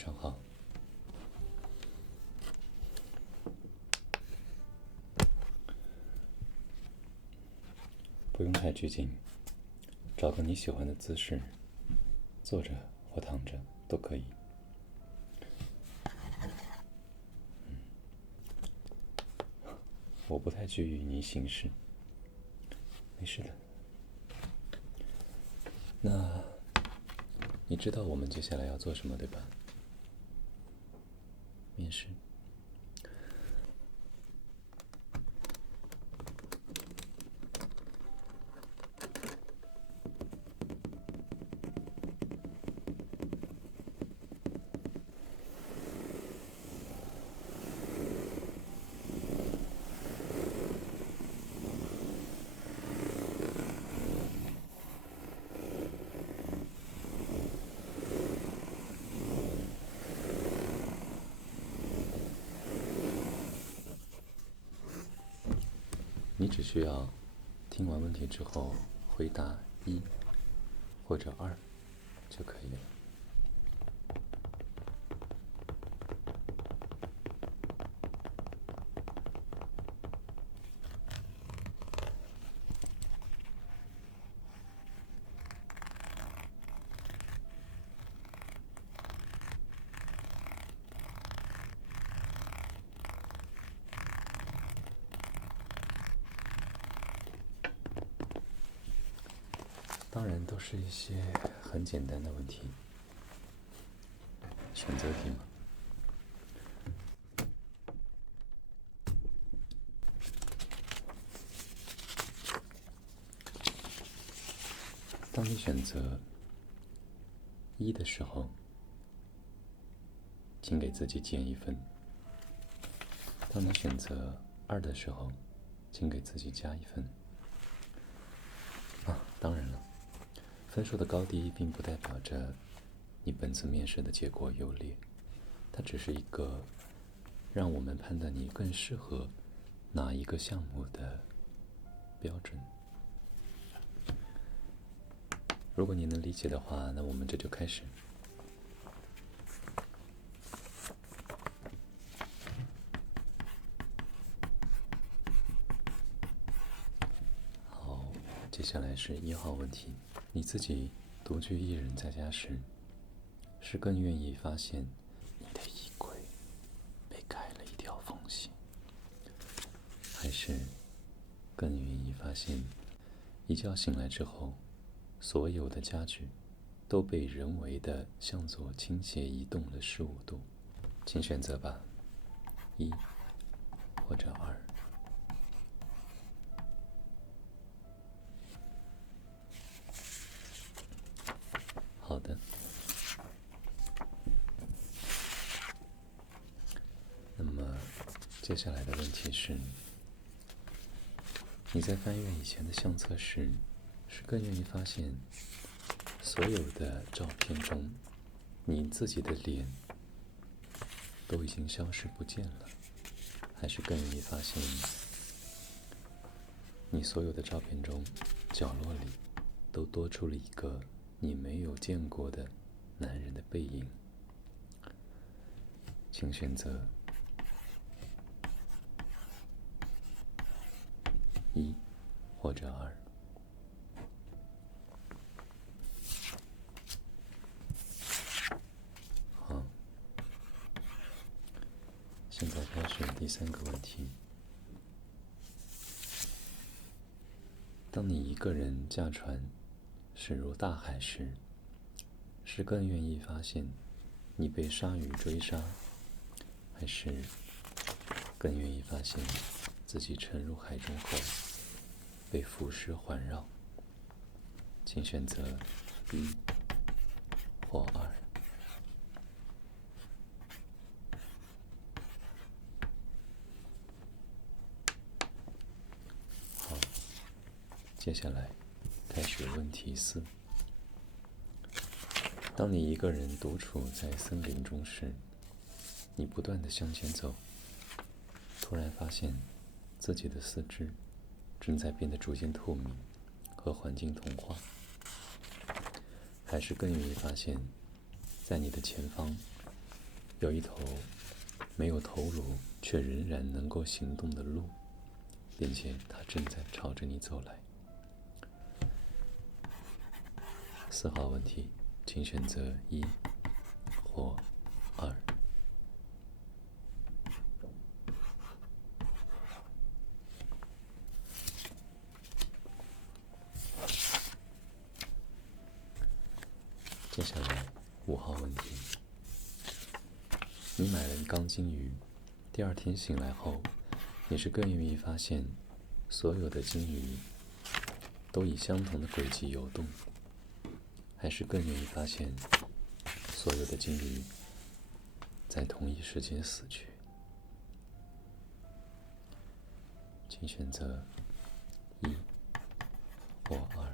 上好。不用太拘谨，找个你喜欢的姿势，坐着或躺着都可以。我不太拘于你形式，没事的。那你知道我们接下来要做什么，对吧？面试。你只需要听完问题之后回答1或者2就可以了。当然都是一些很简单的问题，选择题嘛。当你选择1的时候，请给自己减1分；当你选择2的时候，请给自己加1分。当然了，分数的高低并不代表着你本次面试的结果优劣，它只是一个让我们判断你更适合哪一个项目的标准。如果你能理解的话，那我们这就开始。好，接下来是1号问题。你自己独居一人在家时，是更愿意发现你的衣柜被开了一条缝隙，还是更愿意发现一觉醒来之后，所有的家具都被人为的向左倾斜移动了15度？请选择吧，1或者2。好的。那么接下来的问题是，你在翻阅以前的相册时，是更愿意发现所有的照片中你自己的脸都已经消失不见了，还是更愿意发现你所有的照片中角落里都多出了一个你没有见过的男人的背影？请选择1或者2。好，现在开始第3个问题。当你一个人驾船驶入大海时，是更愿意发现你被鲨鱼追杀，还是更愿意发现自己沉入海中后被浮尸环绕？请选择1或2。好，接下来开始问题4。当你一个人独处在森林中时，你不断地向前走，突然发现自己的四肢正在变得逐渐透明，和环境同化，还是更愿意发现在你的前方有一头没有头颅却仍然能够行动的鹿，并且它正在朝着你走来。4号问题，请选择1或2。接下来5号问题，你买了一缸金鱼，第2天醒来后，你是更愿意发现所有的金鱼都以相同的轨迹游动，还是更愿意发现所有的金鱼在同一时间死去？请选择1或2。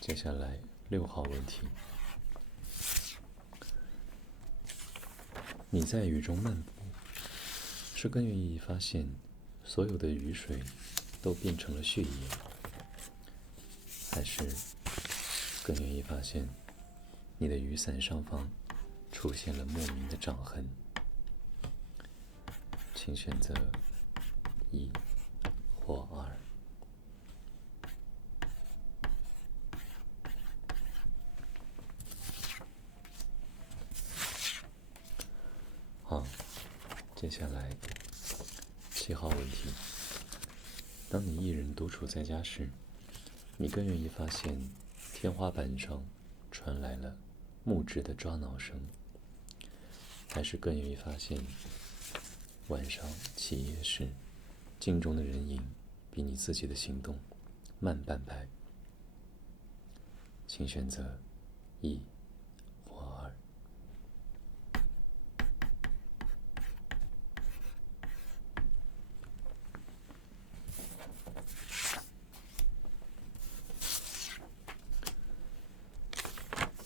接下来6号问题，你在雨中漫步，是更愿意发现所有的雨水都变成了血液，还是更愿意发现你的雨伞上方出现了莫名的掌痕？请选择1或2。好，接下来7号问题，当你一人独处在家时，你更愿意发现天花板上传来了木质的抓挠声，还是更愿意发现晚上起夜时镜中的人影比你自己的行动慢半拍？请选择1或2。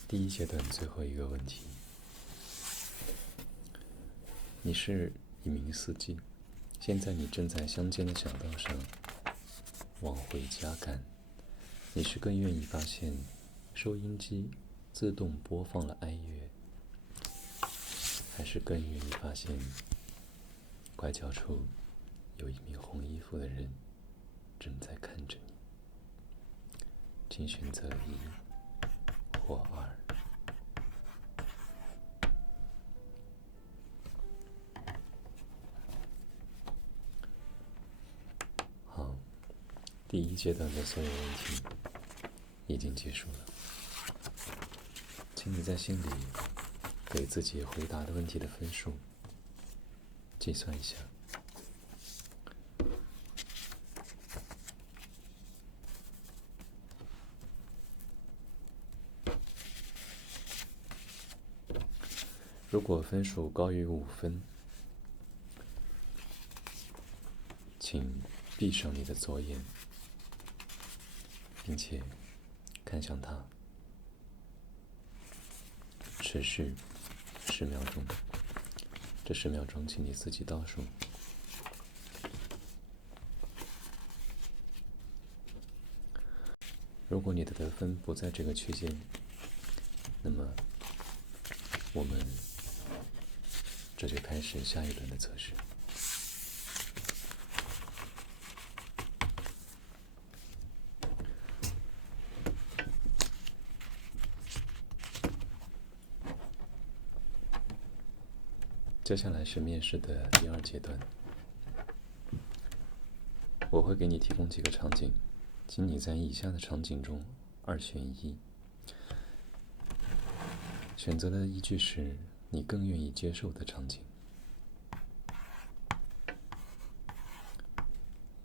第1阶段最后一个问题，你是一名司机，现在你正在乡间的小道上往回家赶，你是更愿意发现收音机自动播放了哀乐，还是更愿意发现拐角处有一名红衣服的人正在看着你？请选择1或2。好，第1阶段的所有问题已经结束了，请你在心里给自己回答的问题的分数计算一下。如果分数高于5分，请闭上你的左眼，并且看向它，持续10秒钟。这10秒钟，请你自己倒数。如果你的得分不在这个区间，那么我们这就开始下一轮的测试。接下来是面试的第2阶段，我会给你提供几个场景，请你在以下的场景中2选1。选择的依据是你更愿意接受的场景。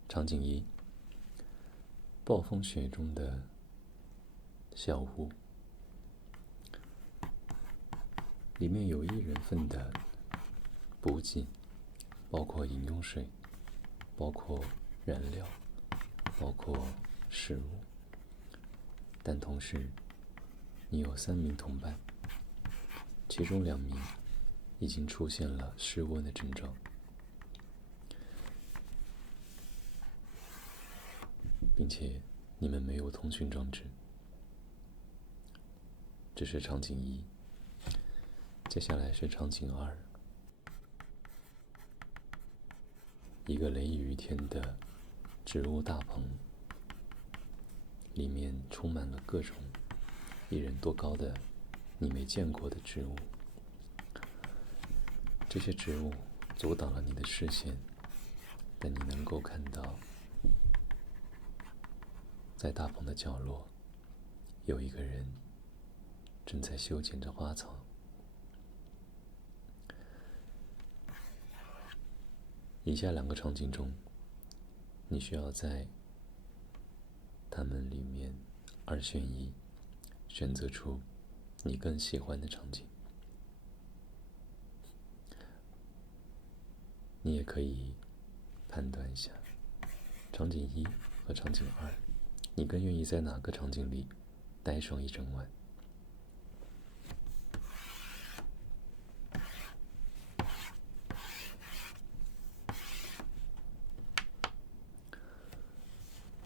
场景1，暴风雪中的小屋，里面有1人份的补给，包括饮用水，包括燃料，包括食物，但同时你有3名同伴，其中2名已经出现了失温的症状，并且你们没有通讯装置。这是场景一。接下来是场景二，一个雷雨天的植物大棚，里面充满了各种一人多高的你没见过的植物。这些植物阻挡了你的视线，但你能够看到，在大棚的角落，有一个人正在修剪着花草。以下两个场景中，你需要在它们里面二选一，选择出你更喜欢的场景。你也可以判断一下，场景一和场景二，你更愿意在哪个场景里待上一整晚？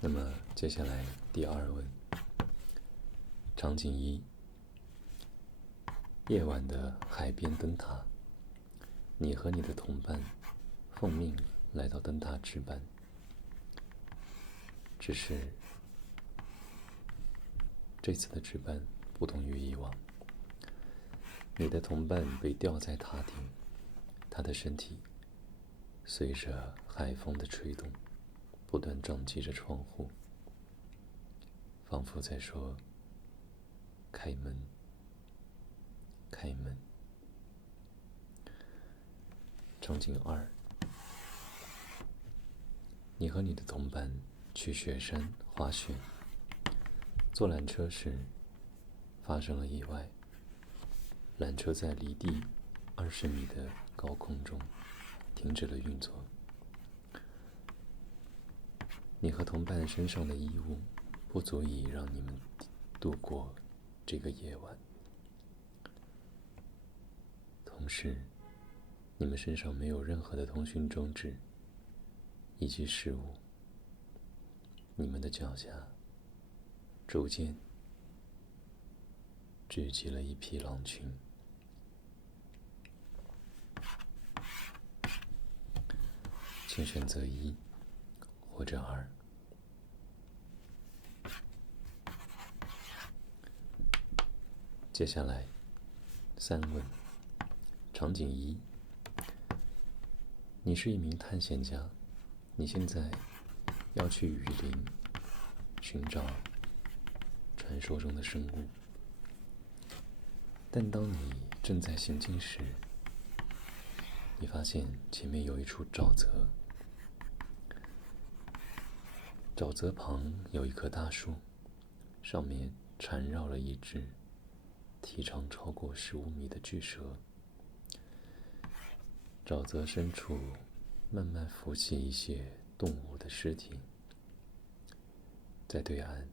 那么接下来第二问，场景一，夜晚的海边灯塔，你和你的同伴奉命来到灯塔值班，只是这次的值班不同于以往，你的同伴被吊在塔顶，他的身体随着海风的吹动，不断撞击着窗户，仿佛在说：“开门，开门。”场景二，你和你的同伴去雪山滑雪，坐缆车时发生了意外，缆车在离地20米的高空中停止了运作。你和同伴身上的衣物不足以让你们度过这个夜晚，同时你们身上没有任何的通讯装置以及食物，你们的脚下逐渐聚集了一匹狼群。请选择一或者二。接下来三问，场景一，你是一名探险家，你现在要去雨林寻找传说中的生物，但当你正在行进时，你发现前面有一处沼泽，沼泽旁有一棵大树，上面缠绕了一只体长超过15米的巨蛇。沼泽深处慢慢浮起一些动物的尸体，在对岸，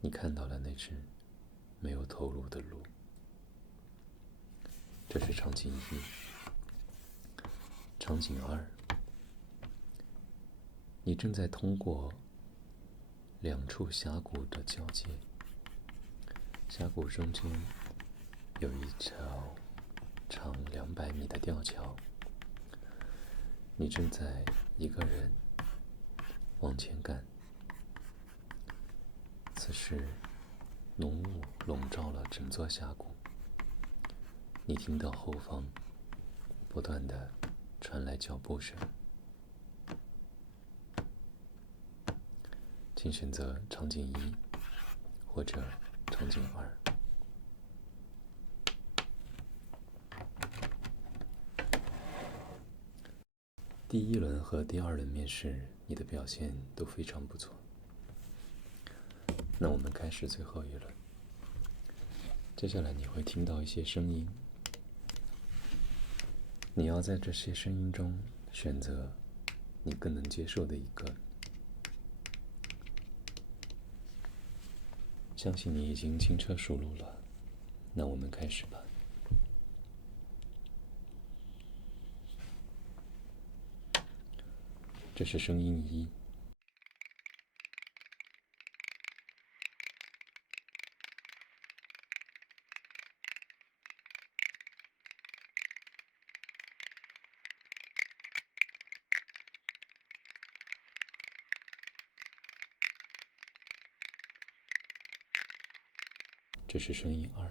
你看到了那只没有头颅的鹿。这是场景一。场景二，你正在通过两处峡谷的交界，峡谷中间有一条长200米的吊桥，你正在一个人往前赶。此时浓雾笼罩了整座峡谷，你听到后方不断地传来脚步声。请选择场景一或者场景二。第一轮和第二轮面试，你的表现都非常不错。那我们开始最后一轮。接下来你会听到一些声音，你要在这些声音中选择你更能接受的一个。相信你已经轻车熟路了，那我们开始吧。这是声音一。这是声音2。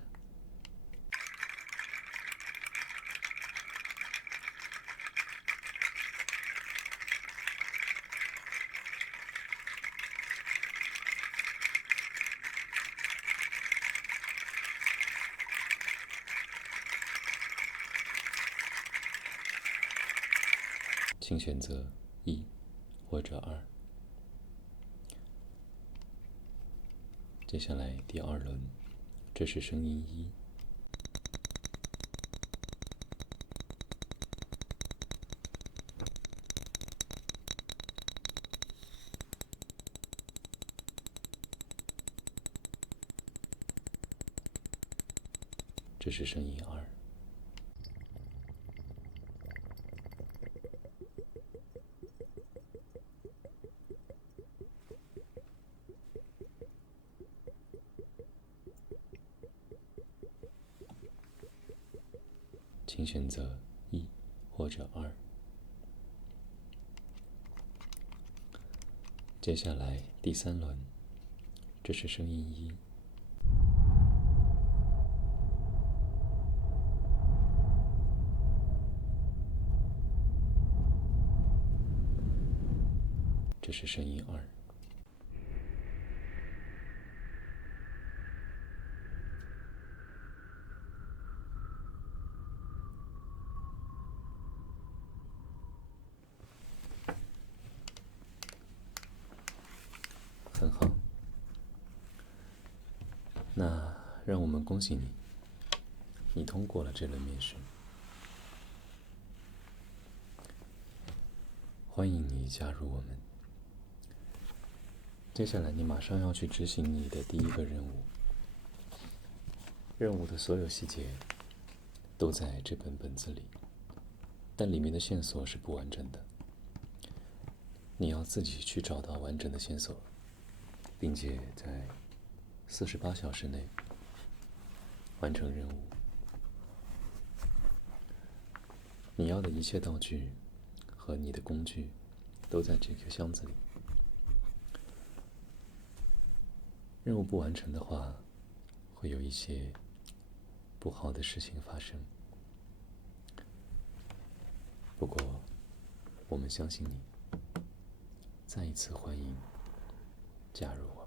请选择1或者2。接下来第2轮，这是声音1。这是声音2。请选择1或者2。接下来第3轮，这是声音1。这是声音2。很好，那让我们恭喜你，你通过了这轮面试。欢迎你加入我们。接下来你马上要去执行你的第1个任务。任务的所有细节都在这本本子里，但里面的线索是不完整的。你要自己去找到完整的线索，并且在48小时内完成任务。你要的一切道具和你的工具都在这个箱子里。任务不完成的话，会有一些不好的事情发生。不过，我们相信你。再一次欢迎加入我。